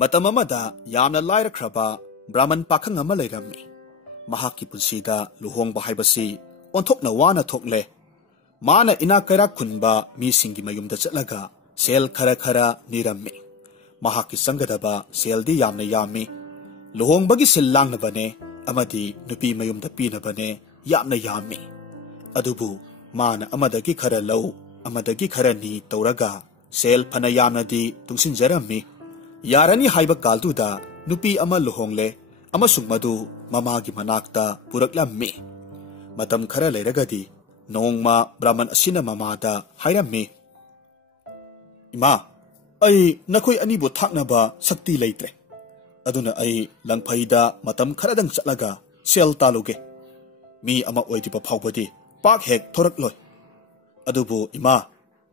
ꯃꯇꯝ ꯑꯃꯗ ꯌꯥꯝꯅ ꯂꯥꯏꯔꯈ꯭ꯔꯕ ꯕ꯭ꯔꯥꯍꯃꯟ ꯄꯥꯈꯪ ꯑꯃ ꯂꯩꯔꯝꯃꯤ꯫ ꯃꯍꯥꯛꯀꯤ ꯄꯨꯟꯁꯤꯗ ꯂꯨꯍꯣꯡꯕ ꯍꯥꯏꯕꯁꯤ ꯑꯣꯟꯊꯣꯛꯅ ꯋꯥꯅ ꯊꯣꯛꯂꯦ꯫ ꯃꯥꯅ ꯏꯅꯥꯛ ꯀꯩꯔꯥꯛ ꯈꯨꯟꯕ ꯃꯤꯁꯤꯡꯒꯤ ꯃꯌꯨꯝꯗ ꯆꯠꯂꯒ ꯁꯦꯜ ꯈꯔ ꯅꯤꯔꯝꯃꯤ꯫ ꯃꯍꯥꯛꯀꯤ ꯆꯪꯒꯗꯕ ꯁꯦꯜꯗꯤ ꯌꯥꯝꯅ ꯌꯥꯝꯃꯤ꯫ ꯂꯨꯍꯣꯡꯕꯒꯤ ꯁꯤꯜ ꯂꯥꯡꯅꯕꯅꯦ ꯑꯃꯗꯤ ꯅꯨꯄꯤ ꯃꯌꯨꯝꯗ ꯄꯤꯅꯕꯅꯦ ꯌꯥꯝꯅ ꯌꯥꯝꯃꯤ꯫ ꯑꯗꯨꯕꯨ ꯃꯥꯅ ꯑꯃꯗꯒꯤ ꯈꯔ ꯂꯧ ꯑꯃꯗꯒꯤ ꯈꯔ ꯅꯤ ꯇꯧꯔꯒ ꯁꯦꯜ ꯐꯅ ꯌꯥꯝꯅꯗꯤ ꯇꯨꯡꯁꯤꯟꯖꯔꯝꯃꯤ꯫ ꯌꯥꯔꯅꯤ ꯍꯥꯏꯕ ꯀꯥꯜꯗꯨꯗ ꯅꯨꯄꯤ ꯑꯃ ꯂꯨꯍꯣꯡꯂꯦ ꯑꯃꯁꯨꯡ ꯃꯗꯨ ꯃꯃꯥꯒꯤ ꯃꯅꯥꯛꯇ ꯄꯨꯔꯛꯂꯝꯃꯤ꯫ ꯃꯇꯝ ꯈꯔ ꯂꯩꯔꯒꯗꯤ ꯅꯣꯡꯃ ꯕ꯭ꯔꯥꯍꯃꯟ ꯑꯁꯤꯅ ꯃꯃꯥꯗ ꯍꯥꯏꯔꯝꯃꯤ, "ꯏꯃꯥ, ꯑꯩ ꯅꯈꯣꯏ ꯑꯅꯤꯕꯨ ꯊꯥꯛꯅꯕ ꯁꯛꯇꯤ ꯂꯩꯇ꯭ꯔꯦ꯫ ꯑꯗꯨꯅ ꯑꯩ ꯂꯪꯐꯩꯗ ꯃꯇꯝ ꯈꯔꯗꯪ ꯆꯠꯂꯒ ꯁꯦꯜ ꯇꯥꯜꯂꯨꯒꯦ꯫ ꯃꯤ ꯑꯃ ꯑꯣꯏꯗ꯭ꯔꯤꯕ ꯐꯥꯎꯕꯗꯤ ꯄꯥꯛ ꯍꯦꯛ ꯊꯣꯔꯛꯂꯣꯏ꯫ ꯑꯗꯨꯕꯨ ꯏꯃꯥ,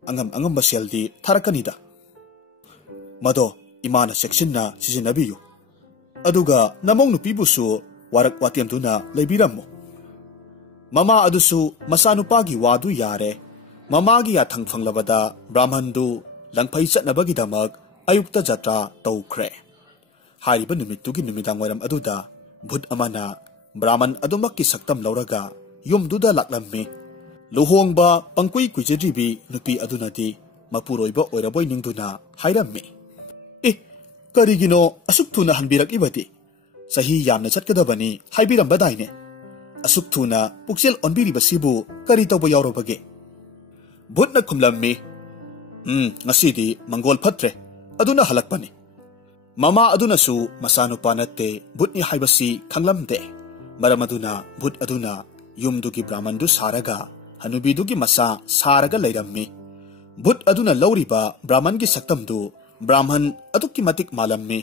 ꯑꯉꯝꯕ ꯁꯦꯜꯗꯤ ꯊꯥꯔꯛꯀꯅꯤꯗ꯫ ꯃꯗꯣ ꯏꯃꯥꯅ ꯆꯦꯛꯁꯤꯟꯅ ꯁꯤꯖꯤꯟꯅꯕꯤꯌꯨ꯫ ꯑꯗꯨꯒ ꯅꯃꯧ ꯅꯨꯄꯤꯕꯨꯁꯨ ꯋꯥꯔꯛ ꯋꯥꯇꯦꯝꯗꯨꯅ ꯂꯩꯕꯤꯔꯝꯃꯨ." ꯃꯃꯥ ꯑꯗꯨꯁꯨ ꯃꯆꯥꯅꯨꯄꯥꯒꯤ ꯋꯥꯗꯨ ꯌꯥꯔꯦ꯫ ꯃꯃꯥꯒꯤ ꯌꯥꯊꯪ ꯐꯪꯂꯕꯗ ꯕ꯭ꯔꯥꯍꯃꯟꯗꯨ ꯂꯪꯐꯩ ꯆꯠꯅꯕꯒꯤꯗꯃꯛ ꯑꯌꯨꯛꯇ ꯖꯇ꯭ꯔꯥ ꯇꯧꯈ꯭ꯔꯦ꯫ ꯍꯥꯏꯔꯤꯕ ꯅꯨꯃꯤꯠꯇꯨꯒꯤ ꯅꯨꯃꯤꯗꯥꯡꯋꯥꯏꯔꯝ ꯑꯗꯨꯗ ꯚꯨꯠ ꯑꯃꯅ ꯕ꯭ꯔꯥꯍꯃꯟ ꯑꯗꯨꯃꯛꯀꯤ ꯁꯛꯇꯝ ꯂꯧꯔꯒ ꯌꯨꯝꯗꯨꯗ ꯂꯥꯛꯂꯝꯃꯤ꯫ ꯂꯨꯍꯣꯡꯕ ꯄꯪꯀꯨꯏ ꯀꯨꯏꯖꯗ꯭ꯔꯤꯕꯤ ꯅꯨꯄꯤ ꯑꯗꯨꯅꯗꯤ ꯃꯄꯨꯔꯣꯏꯕ ꯑꯣꯏꯔꯕꯣꯏ ꯅꯤꯡꯗꯨꯅ ꯍꯥꯏꯔꯝꯃꯤ, "ꯑꯦ, ꯀꯔꯤꯒꯤꯅꯣ ꯑꯁꯨꯛ ꯊꯨꯅ ꯍꯟꯕꯤꯔꯛꯂꯤꯕꯗꯤ? ꯆꯍꯤ ꯌꯥꯝꯅ ꯆꯠꯀꯗꯕꯅꯤ ꯍꯥꯏꯕꯤꯔꯝꯕꯗꯥꯏꯅꯦ? ꯑꯁꯨꯛ ꯊꯨꯅ ꯄꯨꯛꯆꯦꯜ ꯑꯣꯟꯕꯤꯔꯤꯕꯁꯤꯕꯨ ꯀꯔꯤ ꯇꯧꯕ ꯌꯥꯎꯔꯕꯒꯦ?" ꯚꯨꯠꯅ ꯈꯨꯝꯂꯝꯃꯤ, "ꯉꯁꯤꯗꯤ ꯃꯪꯒꯣꯜ ꯐꯠꯇ꯭ꯔꯦ, ꯑꯗꯨꯅ ꯍꯜꯂꯛꯄꯅꯤ." ꯃꯃꯥ ꯑꯗꯨꯅꯁꯨ ꯃꯆꯥꯅꯨꯄꯥ ꯅꯠꯇꯦ ꯚꯨꯠꯅꯤ ꯍꯥꯏꯕꯁꯤ ꯈꯪꯂꯝꯗꯦ꯫ ꯃꯔꯝ ꯑꯗꯨꯅ ꯚꯨꯠ ꯑꯗꯨꯅ ꯌꯨꯝꯗꯨꯒꯤ ꯕ꯭ꯔꯥꯍꯃꯟꯗꯨ ꯁꯥꯔꯒ ꯍꯅꯨꯕꯤꯗꯨꯒꯤ ꯃꯆꯥ ꯁꯥꯔꯒ ꯂꯩꯔꯝꯃꯤ꯫ ꯚꯨꯠ ꯑꯗꯨꯅ ꯂꯧꯔꯤꯕ ꯕ꯭ꯔꯥꯍꯃꯟꯒꯤ ꯁꯛꯇꯝꯗꯨ ꯕ꯭ꯔꯥꯍꯃꯟ ꯑꯗꯨꯛꯀꯤ ꯃꯇꯤꯛ ꯃꯥꯜꯂꯝꯃꯤ꯫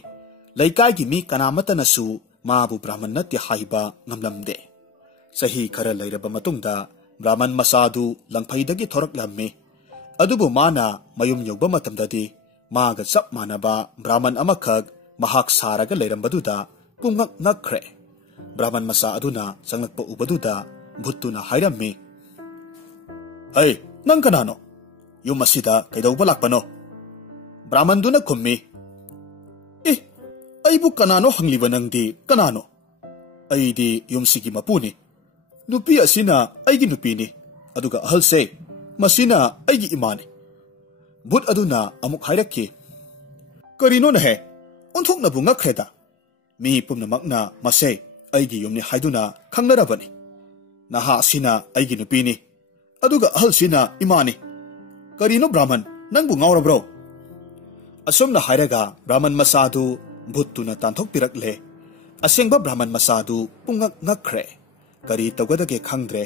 ꯂꯩꯀꯥꯏꯒꯤ ꯃꯤ ꯀꯅꯥꯃꯠꯇꯅꯁꯨ ꯃꯥꯕꯨ ꯕ꯭ꯔꯥꯍꯃꯟ ꯅꯠꯇꯦ ꯍꯥꯏꯕ ꯉꯝꯂꯝꯗꯦ꯫ ꯆꯍꯤ ꯈꯔ ꯂꯩꯔꯕ ꯃꯇꯨꯡꯗ ꯕ꯭ꯔꯥꯍꯃꯟ ꯃꯆꯥꯗꯨ ꯂꯪꯐꯩꯗꯒꯤ ꯊꯣꯔꯛꯂꯝꯃꯤ꯫ ꯑꯗꯨꯕꯨ ꯃꯥꯅ ꯃꯌꯨꯝ ꯌꯧꯕ ꯃꯇꯝꯗꯗꯤ ꯃꯥꯒ ꯆꯞ ꯃꯥꯟꯅꯕ ꯕ꯭ꯔꯥꯍꯃꯟ ꯑꯃꯈꯛ ꯃꯍꯥꯛ ꯁꯥꯔꯒ ꯂꯩꯔꯝꯕꯗꯨꯗ ꯄꯨꯡꯉꯛ ꯉꯛꯈ꯭ꯔꯦ꯫ ꯕ꯭ꯔꯥꯍꯃꯟ ꯃꯆꯥ ꯑꯗꯨꯅ ꯆꯪꯂꯛꯄ ꯎꯕꯗꯨꯗ ꯚꯨꯠꯇꯨꯅ ꯍꯥꯏꯔꯝꯃꯤ, "ꯍꯩ, ꯅꯪ ꯀꯅꯥꯅꯣ? ꯌꯨꯝ ꯑꯁꯤꯗ ꯀꯩꯗꯧꯕ ꯂꯥꯛꯄꯅꯣ?" ꯕ꯭ꯔꯥꯍꯃꯟꯗꯨꯅ ꯈꯨꯝꯃꯤ, "ꯑꯦ, ꯑꯩꯕꯨ ꯀꯅꯥꯅꯣ ꯍꯪꯂꯤꯕ ꯅꯪꯗꯤ ꯀꯅꯥꯅꯣ? ꯑꯩꯗꯤ ꯌꯨꯝꯁꯤꯒꯤ ꯃꯄꯨꯅꯤ꯫ ꯅꯨꯄꯤ ꯑꯁꯤꯅ ꯑꯩꯒꯤ ꯅꯨꯄꯤꯅꯤ, ꯑꯗꯨꯒ ꯑꯍꯜꯁꯦ ꯃꯁꯤꯅ ꯑꯩꯒꯤ ꯏꯃꯥꯅꯤ." ꯚꯨꯠ ꯑꯗꯨꯅ ꯑꯃꯨꯛ ꯍꯥꯏꯔꯛꯈꯤ, "ꯀꯔꯤꯅꯣꯅꯍꯦ, ꯑꯣꯟꯊꯣꯛꯅꯕꯨ ꯉꯛꯈ꯭ꯔꯦꯗ! ꯃꯤ ꯄꯨꯝꯅꯃꯛꯅ ꯃꯁꯦ ꯑꯩꯒꯤ ꯌꯨꯝꯅꯤ ꯍꯥꯏꯗꯨꯅ ꯈꯪꯅꯔꯕꯅꯤ꯫ ꯅꯍꯥ ꯑꯁꯤꯅ ꯑꯩꯒꯤ ꯅꯨꯄꯤꯅꯤ, ꯑꯗꯨꯒ ꯑꯍꯜꯁꯤꯅ ꯏꯃꯥꯅꯤ꯫ ꯀꯔꯤꯅꯣ ꯕ꯭ꯔꯥꯍꯃꯟ, ꯅꯪꯕꯨ ꯉꯥꯎꯔꯕ꯭ꯔꯣ?" ꯑꯁꯨꯝꯅ ꯍꯥꯏꯔꯒ ꯕ꯭ꯔꯥꯍꯃꯟ ꯃꯆꯥꯗꯨ ꯚꯨꯠꯇꯨꯅ ꯇꯥꯟꯊꯣꯛꯄꯤꯔꯛꯂꯦ꯫ ꯑꯁꯦꯡꯕ ꯕ꯭ꯔꯥꯍꯃꯟ ꯃꯆꯥꯗꯨ ꯄꯨꯡꯉꯛ ꯉꯛꯈ꯭ꯔꯦ꯫ ꯀꯔꯤ ꯇꯧꯒꯗꯒꯦ ꯈꯪꯗ꯭ꯔꯦ꯫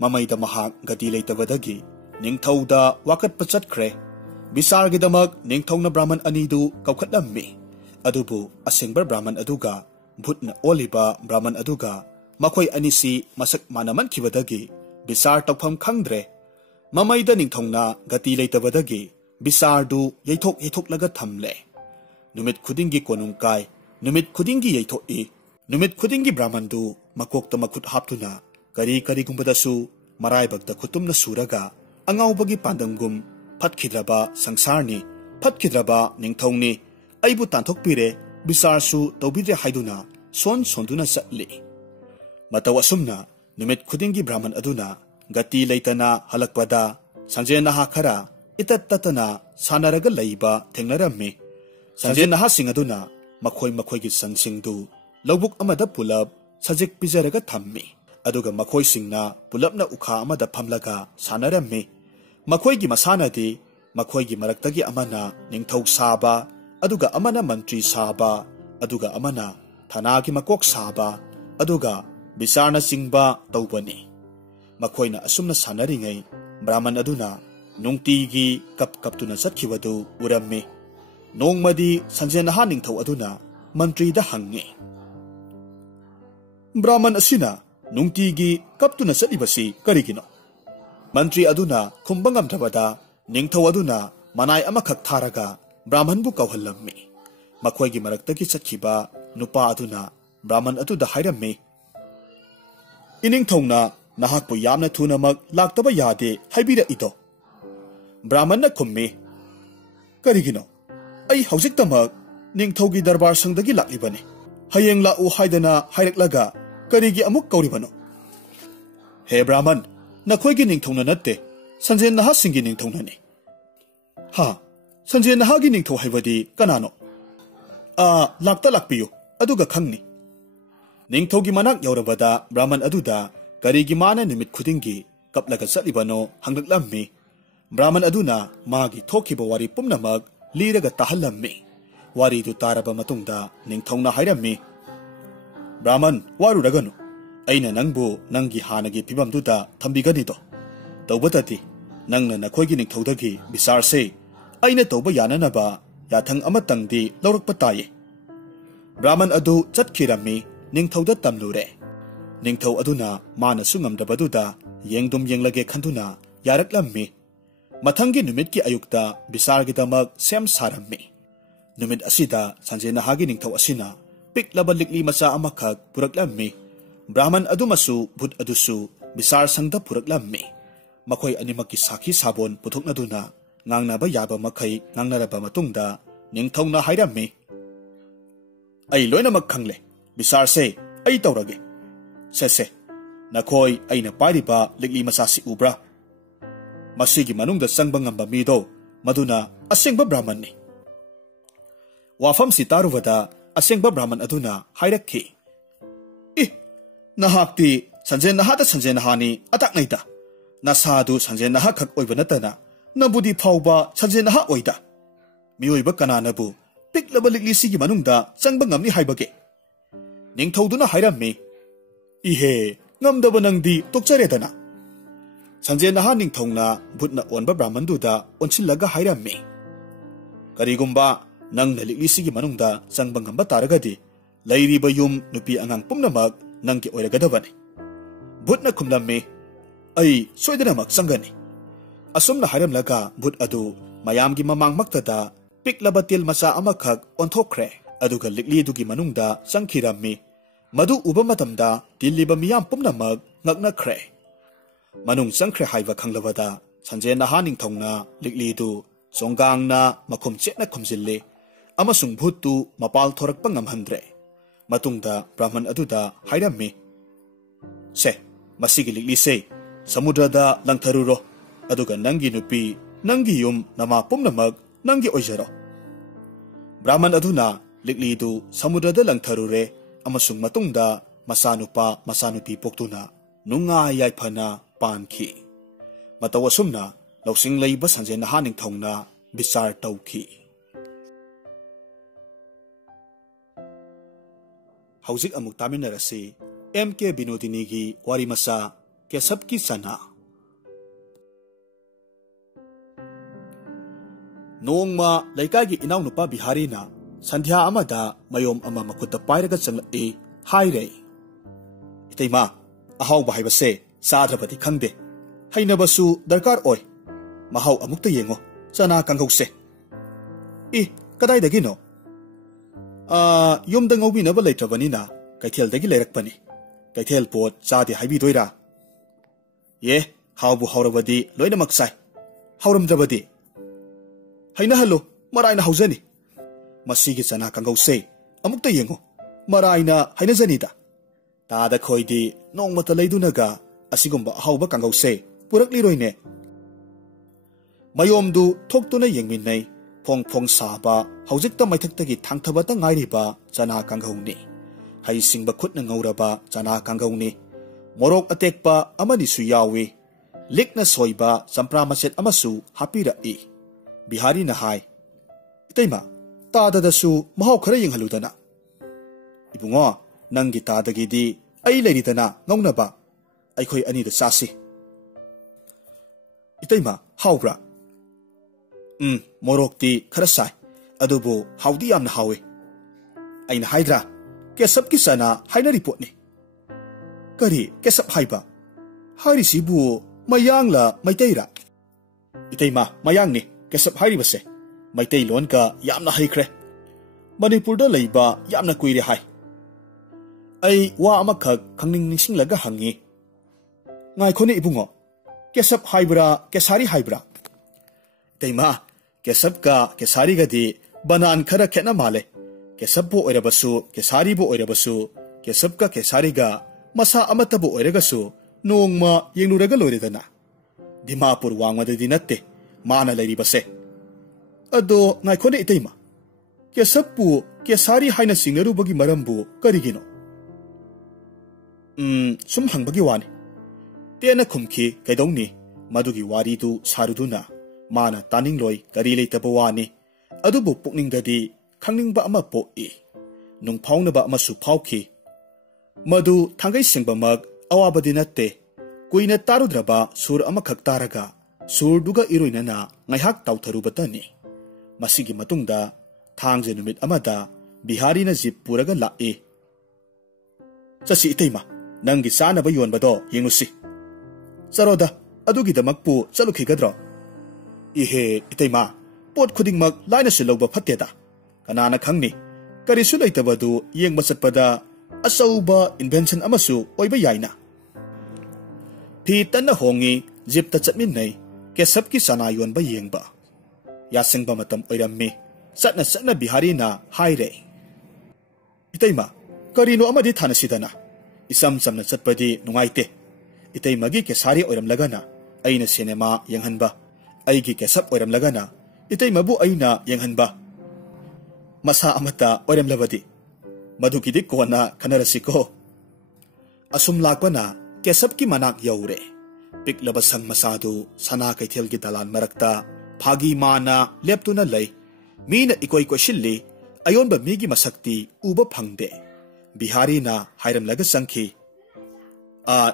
ꯃꯃꯩꯗ ꯃꯍꯥꯛ ꯒꯇꯤ ꯂꯩꯇꯕꯗꯒꯤ ꯅꯤꯡꯊꯧꯗ ꯋꯥꯀꯠꯄ ꯆꯠꯈ꯭ꯔꯦ꯫ ꯕꯤꯆꯥꯔꯒꯤꯗꯃꯛ ꯅꯤꯡꯊꯧꯅ ꯕ꯭ꯔꯥꯍꯃꯟ ꯑꯅꯤꯗꯨ ꯀꯧꯈꯠꯂꯝꯃꯤ꯫ ꯑꯗꯨꯕꯨ ꯑꯁꯦꯡꯕ ꯕ꯭ꯔꯥꯍꯃꯟ ꯑꯗꯨꯒ ꯚꯨꯠꯅ ꯑꯣꯜꯂꯤꯕ ꯕ꯭ꯔꯥꯍꯃꯟ ꯑꯗꯨꯒ ꯃꯈꯣꯏ ꯑꯅꯤꯁꯤ ꯃꯁꯛ ꯃꯥꯟꯅꯃꯟꯈꯤꯕꯗꯒꯤ ꯕꯤꯆꯥꯔ ꯇꯧꯐꯝ ꯈꯪꯗ꯭ꯔꯦ꯫ ꯃꯃꯩꯗ ꯅꯤꯡꯊꯧꯅ ꯒꯇꯤ ꯂꯩꯇꯕꯗꯒꯤ ꯕꯤꯆꯥꯔꯗꯨ ꯌꯩꯊꯣꯛꯂꯒ ꯊꯝꯂꯦ꯫ ꯅꯨꯃꯤꯠ ꯈꯨꯗꯤꯡꯒꯤ ꯀꯣꯅꯨꯡ ꯀꯥꯏ, ꯅꯨꯃꯤꯠ ꯈꯨꯗꯤꯡꯒꯤ ꯌꯩꯊꯣꯛꯏ꯫ ꯅꯨꯃꯤꯠ ꯈꯨꯗꯤꯡꯒꯤ ꯕ꯭ꯔꯥꯍꯃꯟꯗꯨ ꯃꯀꯣꯛꯇ ꯃꯈꯨꯠ ꯍꯥꯞꯇꯨꯅ ꯀꯔꯤꯒꯨꯝꯕꯗꯁꯨ ꯃꯔꯥꯏꯕꯛꯇ ꯈꯨꯠꯇꯨꯝꯅ ꯁꯨꯔꯒ ꯑꯉꯥꯎꯕꯒꯤ ꯄꯥꯟꯗꯝꯒꯨꯝ "ꯐꯠꯈꯤꯗ꯭ꯔꯕ ꯁꯪꯁꯥꯔꯅꯤ, ꯐꯠꯈꯤꯗ꯭ꯔꯕ ꯅꯤꯡꯊꯧꯅꯤ, ꯑꯩꯕꯨ ꯇꯥꯟꯊꯣꯛꯄꯤꯔꯦ, ꯕꯤꯆꯥꯔꯁꯨ ꯇꯧꯕꯤꯗ꯭ꯔꯦ" ꯍꯥꯏꯗꯨꯅ ꯁꯣꯟꯗꯨꯅ ꯆꯠꯂꯤ꯫ ꯃꯇꯧ ꯑꯁꯨꯝꯅ ꯅꯨꯃꯤꯠ ꯈꯨꯗꯤꯡꯒꯤ ꯕ꯭ꯔꯥꯍꯃꯟ ꯑꯗꯨꯅ ꯒꯇꯤ ꯂꯩꯇꯅ ꯍꯜꯂꯛꯄꯗ ꯁꯪꯖꯦꯟ ꯅꯍꯥ ꯈꯔ ꯏꯇꯠ ꯇꯠꯇꯅ ꯁꯥꯟꯅꯔꯒ ꯂꯩꯕ ꯊꯦꯡꯅꯔꯝꯃꯤ꯫ ꯁꯪꯖꯦꯟ ꯅꯍꯥꯁꯤꯡ ꯑꯗꯨꯅ ꯃꯈꯣꯏꯒꯤ ꯁꯟꯁꯤꯡꯗꯨ ꯂꯧꯕꯨꯛ ꯑꯃꯗ ꯄꯨꯂꯞ ꯁꯖꯤꯛ ꯄꯤꯖꯔꯒ ꯊꯝꯃꯤ꯫ ꯑꯗꯨꯒ ꯃꯈꯣꯏꯁꯤꯡꯅ ꯄꯨꯂꯞꯅ ꯎꯈꯥ ꯑꯃꯗ ꯐꯝꯂꯒ ꯁꯥꯟꯅꯔꯝꯃꯤ꯫ ꯃꯈꯣꯏꯒꯤ ꯃꯁꯥꯟꯅꯗꯤ ꯃꯈꯣꯏꯒꯤ ꯃꯔꯛꯇꯒꯤ ꯑꯃꯅ ꯅꯤꯡꯊꯧ ꯁꯥꯕ, ꯑꯗꯨꯒ ꯑꯃꯅ ꯃꯟꯇ꯭ꯔꯤ ꯁꯥꯕ, ꯑꯗꯨꯒ ꯑꯃꯅ ꯊꯅꯥꯒꯤ ꯃꯀꯣꯛ ꯁꯥꯕ, ꯑꯗꯨꯒ ꯕꯤꯆꯥꯔꯅꯆꯤꯡꯕ ꯇꯧꯕꯅꯤ꯫ ꯃꯈꯣꯏꯅ ꯑꯁꯨꯝꯅ ꯁꯥꯟꯅꯔꯤꯉꯩ ꯕ꯭ꯔꯥꯍꯃꯟ ꯑꯗꯨꯅ ꯅꯨꯡꯇꯤꯒꯤ ꯀꯞꯇꯨꯅ ꯆꯠꯈꯤꯕꯗꯨ ꯎꯔꯝꯃꯤ꯫ ꯅꯣꯡꯃꯗꯤ ꯁꯪꯖꯦꯟ ꯅꯍꯥ ꯅꯤꯡꯊꯧ ꯑꯗꯨꯅ ꯃꯟꯇ꯭ꯔꯤꯗ ꯍꯪꯉꯤ, "ꯕ꯭ꯔꯥꯍꯃꯟ ꯑꯁꯤꯅ ꯅꯨꯡꯇꯤꯒꯤ ꯀꯞꯇꯨꯅ ꯆꯠꯂꯤꯕꯁꯤ ꯀꯔꯤꯒꯤꯅꯣ?" ꯃꯟꯇ꯭ꯔꯤ ꯑꯗꯨꯅ ꯈꯨꯝꯕ ꯉꯝꯗ꯭ꯔꯕꯗ ꯅꯤꯡꯊꯧ ꯑꯗꯨꯅ ꯃꯅꯥꯏ ꯑꯃꯈꯛ ꯊꯥꯔꯒ ꯕ꯭ꯔꯥꯍꯃꯟꯕꯨ ꯀꯧꯍꯜꯂꯝꯃꯤ꯫ ꯃꯈꯣꯏꯒꯤ ꯃꯔꯛꯇꯒꯤ ꯆꯠꯈꯤꯕ ꯅꯨꯄꯥ ꯑꯗꯨꯅ ꯕ꯭ꯔꯥꯍꯃꯟ ꯑꯗꯨꯗ ꯍꯥꯏꯔꯝꯃꯤ, "ꯏꯅꯤꯡꯊꯧꯅ ꯅꯍꯥꯛꯄꯨ ꯌꯥꯝꯅ ꯊꯨꯅꯃꯛ ꯂꯥꯛꯇꯕ ꯌꯥꯗꯦ ꯍꯥꯏꯕꯤꯔꯛꯏꯗꯣ?" ꯕ꯭ꯔꯥꯍꯃꯟꯅ ꯈꯨꯝꯃꯤ, "ꯀꯔꯤꯒꯤꯅꯣ? ꯑꯩ ꯍꯧꯖꯤꯛꯇꯃꯛ निंगथौगी दरबार संगदगी लाक्लिबने हयेंग लाउ हाइदना हाइरक्लगा करिगी अमुक कौरिबनो हे ब्राह्मण नखोइगी निंगथौना नत्ते संजेन नहा सिंगी निंगथौनाने हा संजेन नहागी निंगथौ हाइबदी कनानो लाक्ता लाक्पियो अदुगा खंगनी निंगथौगी मनाक यौरबदा ब्राह्मण अदुदा करिगी माना निमित खुदिंगी कपलगा चलिबनो हंगलक्लम्मी ब्राह्मण अदुना मागी थोखिबा वारी पुम्नमक लीरगा ताहल्लम्मी वारीदु तारबा मतुंगदा निंगथौना हाइरम्मी ब्राह्मण वारुरगनु अइना नंगबु नंगी हानगी फिबमदुदा थंबिगनिदो तौबतति नंगना नखोइगी निंगथौदगी बिसारसे अइना तौबा याननबा याथंग अमतंगदी लौरकपा ताये ब्राह्मण अदु चटखिरम्मी निंगथौदा तमलुरे निंगथौ अदुना मानसु ngamdabadुदा येंगदुम येंगलगे खंदुना यारकलम्मी मथंगी नुमितकी अयुक्ता बिसारगिदमक सेम सारम्मी नुमित असिदा संजे नहागी निंगथौ असिना पिकलबा लिकली मचा अमखक पुरकलम्मी ब्राह्मण अदुमसु भूत अदुसु बिसार संगदा पुरकलम्मी मखोय अनिमकी साखी साबोन पुथोकनदुना ngangnaba yaba makhai ngangnaraba matungda ningthongna hairami ai loinamak khangle bisar se ai tawrage se nakhoi aina pariba likli macha si ubra masigi manungda sangba ngamba mido maduna asengba brahman ni wafam sitaruvada asengba brahman aduna hairakhi nahakti sanjay nahani atak naita nasadu sanjay naha khak oiba natana nabudi phauba sanjay naha oida mioiba kananabu piklaba likli sigi manungda changba ngamni haibage ningthoduna hairammi ihe ngamdaba nangdi tokcharedana sanjay naha ningthongna bhutna onba brahmanduda onchillaga hairammi karigumba nangna likli sigi manungda changba ngamba taragadi lairiba yum nupi angang pumnamak nangki oiragadabani bhutna khumlammi ai soidanamak changani asumna hairamlaga bhut adu mayamgi mamangmaktada piklaba til macha amakhak onthokre aduga likli dugi manungda changkhirammi madu uba matamda tilliba miyam pumnamak ngaknakhre manung changkhre haiba khanglabada sanjay naha ningthongna likli du chongangna makhum chekna khumjille amasung bhuttu mapal thorakpa ngamhandre matungda brahman aduda hairammi se masigi likli se samudrada langtharuro aduga nangi nupi nangi yum nama pumnamak nangi oijaro brahman aduna likli du samudrada langtharure amasung matungda masanupa masanupi poktuna nunga yaifana pankhi matawasumna lausing leiba sanjay naha ningthongna bisar tauki haujik amuk taminarasi MK Binodini gi wari masa kesab ki sana nongma laikagi inaw nupa bihari na sandhya amada mayom ama makutta pairaga changlai haire iteima ahaw bahai base sadrapati khangde hainabasu darkar oi mahau amukta yengo chana kanghause kadai dagi no yumda ngobi na ba leitrabani na kaithel dagi leirakpani kaithel pot chadi haibi doira ye hawbu hawrabadi loina maksai hawram drabadi haina halo maraina haujani masigi chana kangause amukta yengo maraina haina janida tada khoidi nongmata leidunaga asigumba hawba kangause purakli roine mayomdu thoktuna yengminnai phong saba haujikta maithakta gi thangthabata ngairiba chana kangauni hai singba khutna ngauraba chana kangauni morok atekpa amani su yawi likna soiba champra maset amasu hapira bihari na hai iteima tada dasu mahau khara yenghaludana ibungo nangi tada gi di ai leiridana ngaunaba aikhoi ani da sasi iteima haubra morok ti khara sai adubu haudi yamna hawe aina haidra kesap ki sana haina report ni kari kesap haiba hari sibu mayang la maiteira iteima mayang ni kesap hairi base maitai lon ka yamna haikre manipur da leiba yamna kuire hai ai wa amakhak khangning ningsing laga hangi ngai khone ibungo kesap haibra kesari haibra teima kesap ka kesari ga di banan khara khena male केसबबो ओइरबसु केसारीबो ओइरबसु केसबका केसारीगा मसा अमतबो ओइरगसु नोंगमा येंगलुरगा लोइरेदना दिमापुर वांगमददि नत्ते माना लैरिबसे अदो नाइखोने इतैमा केसबपु केसारी हाइना सिंगरुबगी मरमबु करिगिनो सुम हंबगी वानी तेना खुमखी कैदौनी मदुगी वारीदु सारुदुना माना तानिंगलोय करी लेतब वानी अदुबु पुकनिंगदि खंगनिंगबा अमा पोई नुंगफाउनबा अमासु फाउखी मदु थांगै सिंगबमग अवाबदि नत्ते कुइना तारुद्रबा सुर अमखक तारगा सुरदुगा इरोइनना ngaihak ताउथरुबतनी मसिगी मतुंगदा थांगजे नुमित अमदा बिहारीना जीप पुरगा लाए चसी इतैमा नंगी सानबा योनबदो येंगुसी चरोदा अदुगिदमकपु चलुखिगद्रो इहे इतैमा पोट खुदिंगमक लाइनसु लौबा फत्तेदा कनाना खंगनी करिसु लैतबदु येंगबा चटपदा असौबा इन्वेंशन अमसु ओइबा याइना फी तन्ना होंगी जिप्ता चटमिन्नै केसबकी सना योनबा येंगबा यासिंगबा मतम ओइरम्मी चटना चटना बिहारीना हाइरे इतैमा करिनो अमदि थानसिदना इसम चमना चटपदि नुंगाइते इतैमगी केसारी ओइरमलगना अइना सिनेमा येंगहनबा अइगी केसब ओइरमलगना इतैमबु अइना येंगहनबा मसा अमता ओइरमलबदि मधुकिदि कोना खनरसिको असुम लाकपना केसबकी मनाक यौरे पिकलबा संग मसादु सना कैथेलगी दलान मरक्ता फागी माना लेप्तुना लೈ मीना इकोई कोशिल्ली अयोनबा मीगी मसक्ति उबा फंगदे बिहारीना हाइरमलगा संखी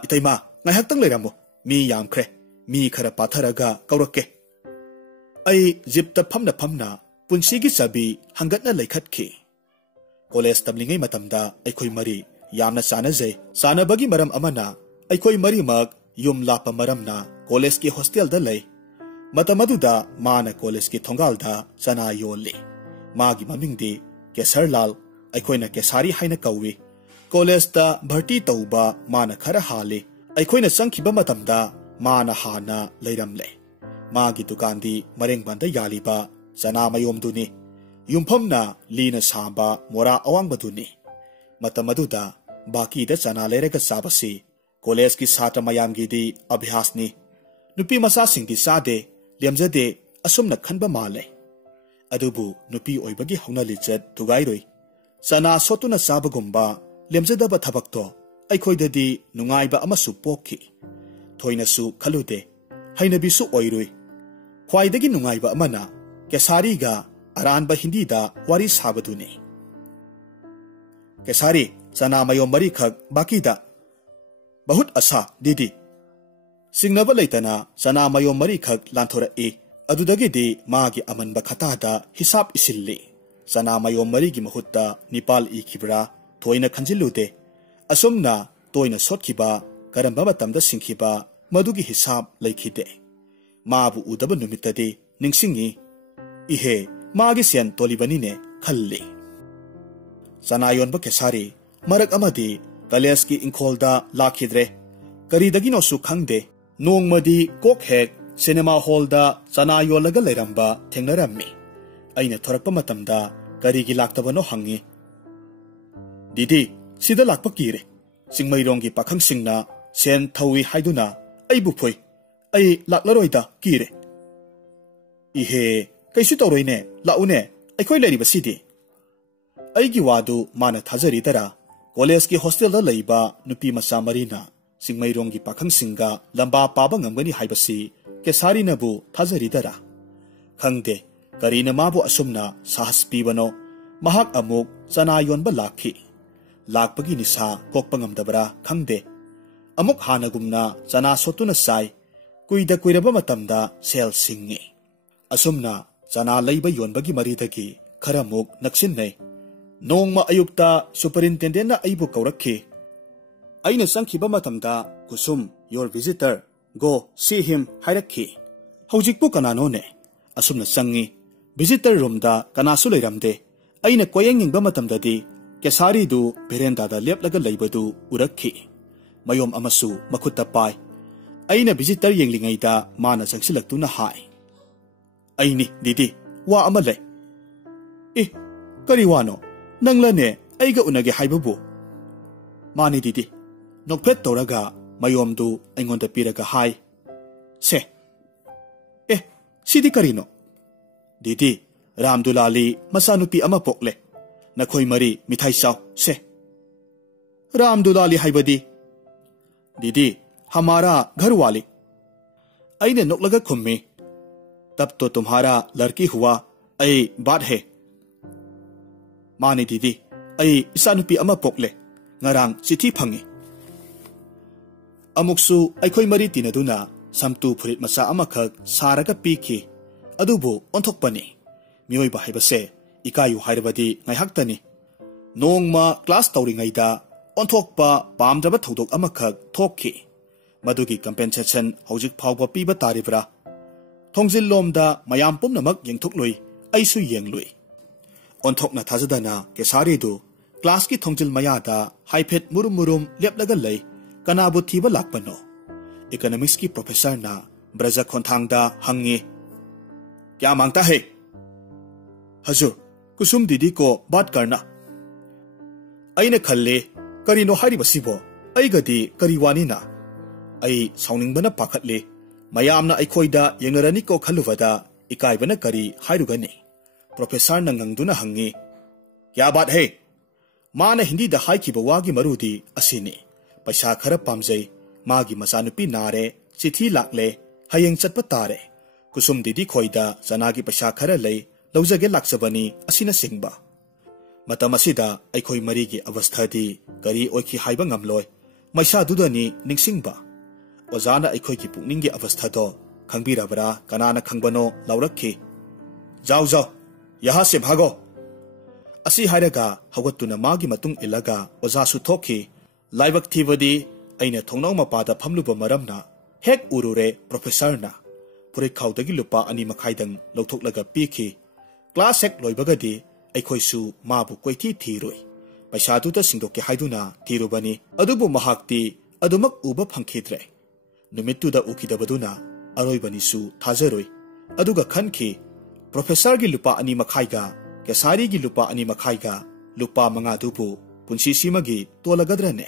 इतैमा ngaihaktang leiramo mi yamkhre mi khara patharaga kaurake ai jipta phamna punsigi sabi hangatna leikhatki college tamlingai matamda aikhoi mari yamna chanajai chanabagi maram amana aikhoi mari mak yum lapa maramna college ki hostel da lei matamaduda mana college ki thongal da chana yoli magi mamingdi kesarlal aikhoina kesari haina kawi college da bharti tauba mana khara hali aikhoina sangkhiba matamda mana hana leiramle magi dukandi marengbanda yaliba chana mayomduni yumphomna lina samba mora awangbaduni matamaduda baki da chana lerega sabasi college ki satra mayamgi di abhyasni nupi masa singdi sade lemjade asumna khanba male adubu nupi oibagi hauna lichat dugairoi chana sotuna sabagumba lemjadaba thabakto aikhoidadi nungaiba amasu pokki thoinasu khalude hainabisu oiroi khwaidagi nungaiba amana kesari ga aranba hindi da wari sabaduni kesari chana mayom mari khak baki da bahut asa didi singnaba leitana chana mayom mari khak lanthora e adudagi di magi amanba khata da hisab isilli chana mayom mari gi mahutta nipal e khibra thoina khanjilude asumna toina sotkiba karamba matamda singkhiba madugi hisab leikhide mabu udaba numitade ningsingi ihe magi sian tolibani ne khalli sanayon ba kesari marak amadi college ki ingkholda lakhidre karidagi no su khangde nongmadi kokhek cinema hall da sanayon laga leiramba thengnarammi aina thorakpa matamda karigi laktabano hangi didi sida lakpa kire singmairongi pakhang singna sen thawi haiduna aibu phoi ai laklaroida kire ihe kaisu toroine laune aikhoi leriba sidi aigi wadu mana thajari tara college ki hostel da leiba nupi masa marina singmairongi pakhang singa lamba paba ngamgani haibasi kesari nabu thajari tara khangde karina mabu asumna sahas pibano mahak amuk chana yonba lakhi lakpagi nisa kokpangam dabra khangde amuk hanagumna chana sotuna sai kuida kuiraba matamda sel singi asumna chana leiba yonbagi maridagi kharamuk naksinai nongma ayukta superintendent na aibu kaurakhi aina sangkhiba matamda kusum your visitor go see him hairakhi hojikpu kanano ne asumna sangi visitor room da kanasu leiramde aina koyengingba matamdadi kesari du berenda da leplaga leibadu urakhi mayom amasu makhutta pai aina visitor yenglingai da mana sangsilaktuna hai aini didi wa amale kari wano Nanglane, Aiga Unage Haibabu. Mani Didi. Nokpet Toraga, Mayomdu, Angon the Piraga Hai. Se. Sidi Karino. Didi, Ramdulali, Masanupi Amapokle. Nakoi Mari, Mithai Sao, se. Ramdulali Haibadi. Didi, Hamara, Gharwali. Aine Noklaga Kummi. तब तो तुम्हारा लड़की हुआ ऐ बात है माने दीदी ऐ इसानुपी अमा पोकले ngarang चिठी फंगे अमुक्सु अखोई मरी तिनदुना समतु फुरित मसा अमखक सारगा पीखि अदुबु ओंथोकपनि मियोइबा हाइबसे इकायु हाइरबदी ngaihaktani nongma class tawringaida ओंथोकपा पामदबा थौदोक अमखक थोकखि मदुगी compensation हौजिक फावबा पीबा तारिब्रा Thongzil lomda mayam pumnamak yengthuklui aisu yenglui onthokna thajadana kesari du class ki thongzil mayada haiphet murum leplaga lei kanabu thiba lakpano economics ki professor na braja khonthangda hangi kya mangta hai hajur kusum didi ko baat karna aine khalle karino hari basibo aigadi kariwani na ai sauningbana pakhatle Mayamna Aikoida Yangaraniko Kaluvada, Ikaibana Kari, Hairugani. Professor Nangangduna Hangi. Yabat he. Mana Hindi the Haiki Bawagi Marudi, Asini. Paisakara Pamze, Magi Masanupi Nare, Siti Lakle, Hayang Chatpatare. Kusum Didi Koida, Zanagi Pasakara lay, Lozage Laksabani, Asina Singba. Matamasida, Aikoi Marigi Avasthadi, Kari Oiki Haibangamloy, Maisa Dudani, Ningsingba. Ozana Aikoiki Puningi Avasthado, Kangbira Bra, Kanana Kangbano, Lauraki. Zao Zao, Yahase Bhago. Asi Haraga, Hawatuna Magi Matung Ilaga, Ozasu Toki, Live Activity, Aina Tonoma Pada Pamluba Maramna, Hek Urure, Professorna, Purikaudagi Lupa Ani Makaidang, Lotoklaga Piki, Class Hek Loibagadi, Aikoisu, Mabu Queti Tirui. By Shatuta Sindoki Haiduna, Tirubani, Adubu Mahakti, Adumak Uba Pankidre. Numituda Ukidabaduna, Aroibanisu, Tazeroi, Aduga Kanki, Professor Gilupa Ani Makaiga, Kesari Gilupa Ani Makaiga, Lupa Mangadupu, Punsisimagi, Tolagadrane.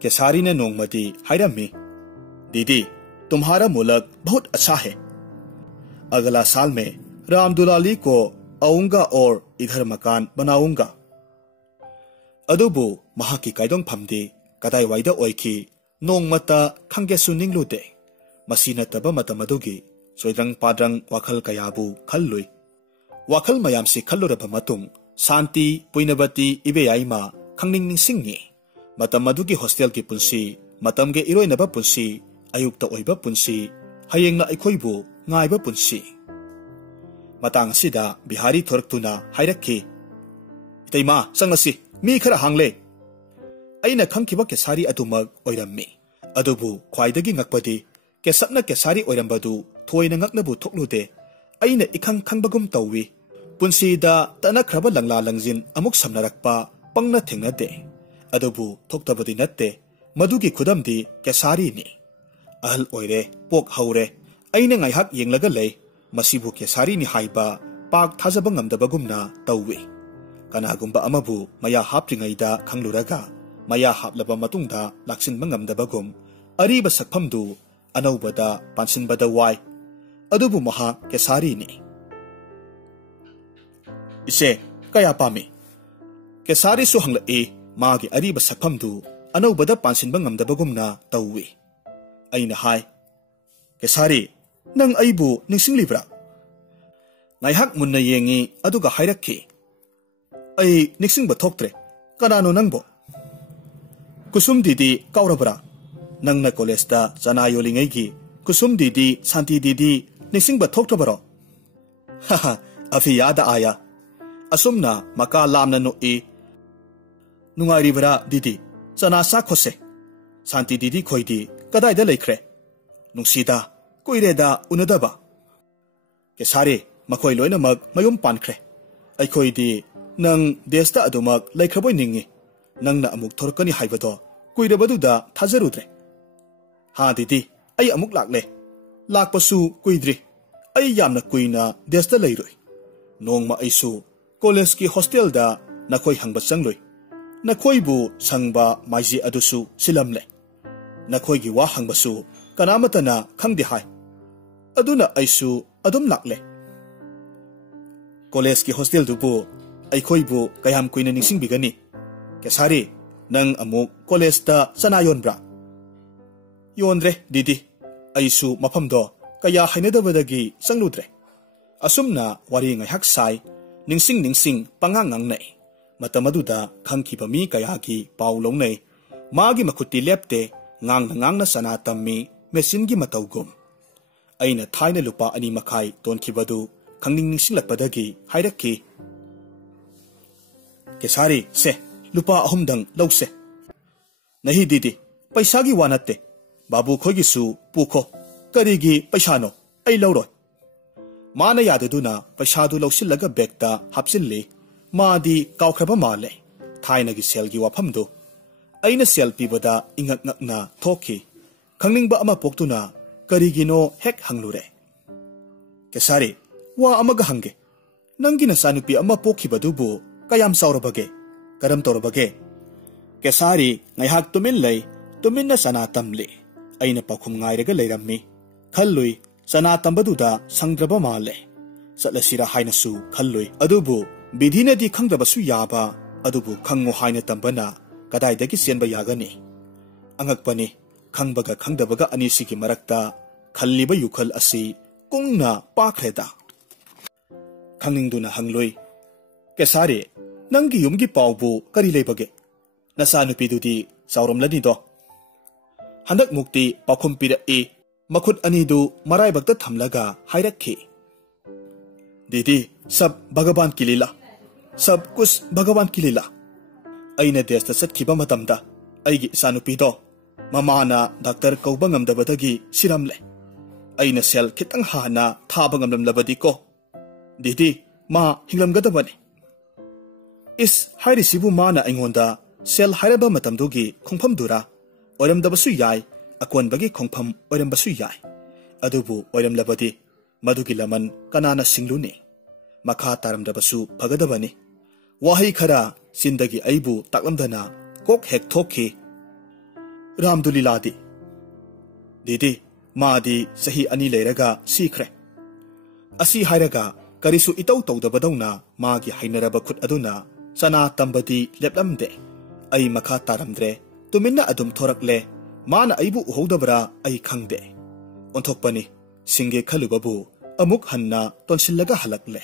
Kesari ne Nongmati, Hairami. Didi, Tumhara Mulak, Bahut अच्छा है. अगला साल में रामदुलाली को आऊंगा और इधर मकान बनाऊंगा. अदुबु महाकी कायदों फमदी, कदाई वाइदा ओइकी, Nongmata Kangesu Ninglude, Masina Taba Matamadugi, Soidang Padrang Wakal Kayabu, Kalui. Wakal Mayamsi Kaluraba Matung, Santi, Puinabati, Ibeaima, Kangning Singi, Matamadugi Hostel ki Punsi, Matamge Iroinaba Punsi, Ayukta Oiba Punsi, Hayengna Ikoibu, Ngaiba Punsi. Matang Sida, Bihari Torktuna, Hairaki. Taima, Sangasi, Mikara Hangle. Aina Kankiba Kesari Adumag Oirami. Adubu, Kwaidagi Ngakpadi, Kesatna Kesari Oirambadu, Toina Ngaknabu Toklude, Aina Ikang Kangbagum Tawi, Punsida, Tana Kraba Langla Langzin, Amuk Samnarakpa, Pangna Tingnade, Adubu, Toktabadi Nate, Madugi Kudamdi, Kesari ni. Ahal Oire, Pok Haure, Aina Ngayhak Yenglagale, Masibu Kesari ni Haiba, Pak Tazabangam da Bagumna, Tawi. Kanagumba Amabu, Maya Hapringaida, Kangluraga. Maya haplaba matungda laksin mangamdabagum ariba sakpamdu anaubada pansinbada wai adubu maha kesari ni ise kaya pami kesari su hangla e magi ariba sakpamdu anaubada pansinba ngamdabagumna tawi aina hai kesari nang aibu ningsinglibra ngaihak munna yengi aduga hairakki ai ningsingba thoktre kanano nangbo Kusum Didi Kaurabra Nangna Kolesta Zanayo Lingegi Kusum Didi Santi Didi Nisingba Toktabaro Haha Afiyada Aya Asumna Maka Lamna no e Nungaribra Didi Zana Sakose Santi Didi Koidi Kadai de Lekre Nungsida Koireda Unadaba Kesari Makoi Loina Mag Mayum Pankre Aikoidi Nang Desta Adumak Lekraboy Ningi Nangna amuk thorkani haibado kuirabaduda thazarudre ha didi ai amuk lakle lakpasu kuidri ai yamna kuina desta leiroi nongma aisu college की hostel दा नखोई हंग चंगलोई नखोई बु संगबा माइजे अदुसु सिलमले नखोई की वा हंगबसु कनामतना खंगदे हाय अदुना आइसु अदुम लाकले college की hostel दुबु अखोई बु कयाम कुइना निसिंग बिगनी केसारी नंग अमुक कॉलेज दा सना योनब्रा योनद्रे दीदी आइसु मफमदो कया हाइनदबदगी संगलुद्रे असुमना वारी ngaiak sai ningsing pangang ngangnai matamadu khangkiba mi kaya ki paw longnai magi makhuti lepte ngangna sana tammi machine gi matawgum aina thaina lupa ani makhai tonkhibadu khangning lakpadagi hairakki kesari se lupa ahumdang lause nahi didi paisa gi wanatte babu khogi su pukho karigi paisa no ai lawroi माना यादुना पैसादु लौसिलगा बेगता हापसिल्ले मादी काउख्रबा माले थाइनगी सेलगी वाफमदु अइना cell पिबदा इंगक नकना थोखी खंगनिंगबा अमा पोक्तुना करिगिनो हेक हंगलुरे केसारी वा अमगा हंगे नंगी नसानुपी अमा पोखिबदुबु कयाम साउरबगे करम तौरबगे केसारी ngaiहak तुमिन लै तुमिनना सना तमले अइना पाखुम ngairaga leirammi खल्लुई सना तंबदुदा संग्रबा माले चलसिरा हाइनसु खल्लुई अदुबु विधिनदी खंग्रबसु याबा अदुबु खंगो हाइना तंबना कदाइदगी सेनबा यागनी अंगकपनी खंगबगा खंगदबगा अनिसिगी मरक्ता खल्लिबा युखल असि कुंगना पाखरेदा खंगिंगदुना हंगलुई केसारी नंगी युमगी पावबु करी लेबगे नसानुपीदुदी सावरमलनिदो हंदक मुक्ति पाखुम पिरई मखुद अनीदु मराइबक्ता थमलगा हाइरक्खी दीदी सब भगवान की लीला सब कुछ भगवान की लीला अइना देशता चटखिबा मतमदा अइगी इसानुपीदो ममाना डॉक्टर कौबा ngamdabadagi सिरमले अइना सेल खितंग हाना थाबा ngamlamlabadi को दीदी मा हिंगलमगदबने इस हाइरिसिबु माना अइंगोंदा सेल हाइरबा मतमदुगी खोंफमदुरा ओरमदबसु याय अकोनबगी खोंफम ओरमबसु याय अदुबु ओरमलबदी मधुगी लमन कनाना सिंगलुने मखा तारमदबसु फगदबने वाही खरा सिंदगी अइबु ताकलमदना कोक हेक थोखी रामदुलिलादी दीदी मादी सही अनि लेरगा सीखरे असि हाइरगा करिसु इतौ तौदबदौना मागी हाइनरबा खुद अदुना सना तंबदी लेपलमदे अइ मखा तारमद्रे तुमिन्ना अदुम थोरकले माना अइबु उहौदबरा अइ खंगदे ओंथोकपनी सिंगे खलुबबु अमुक हन्ना तोनसिलगा हलकले।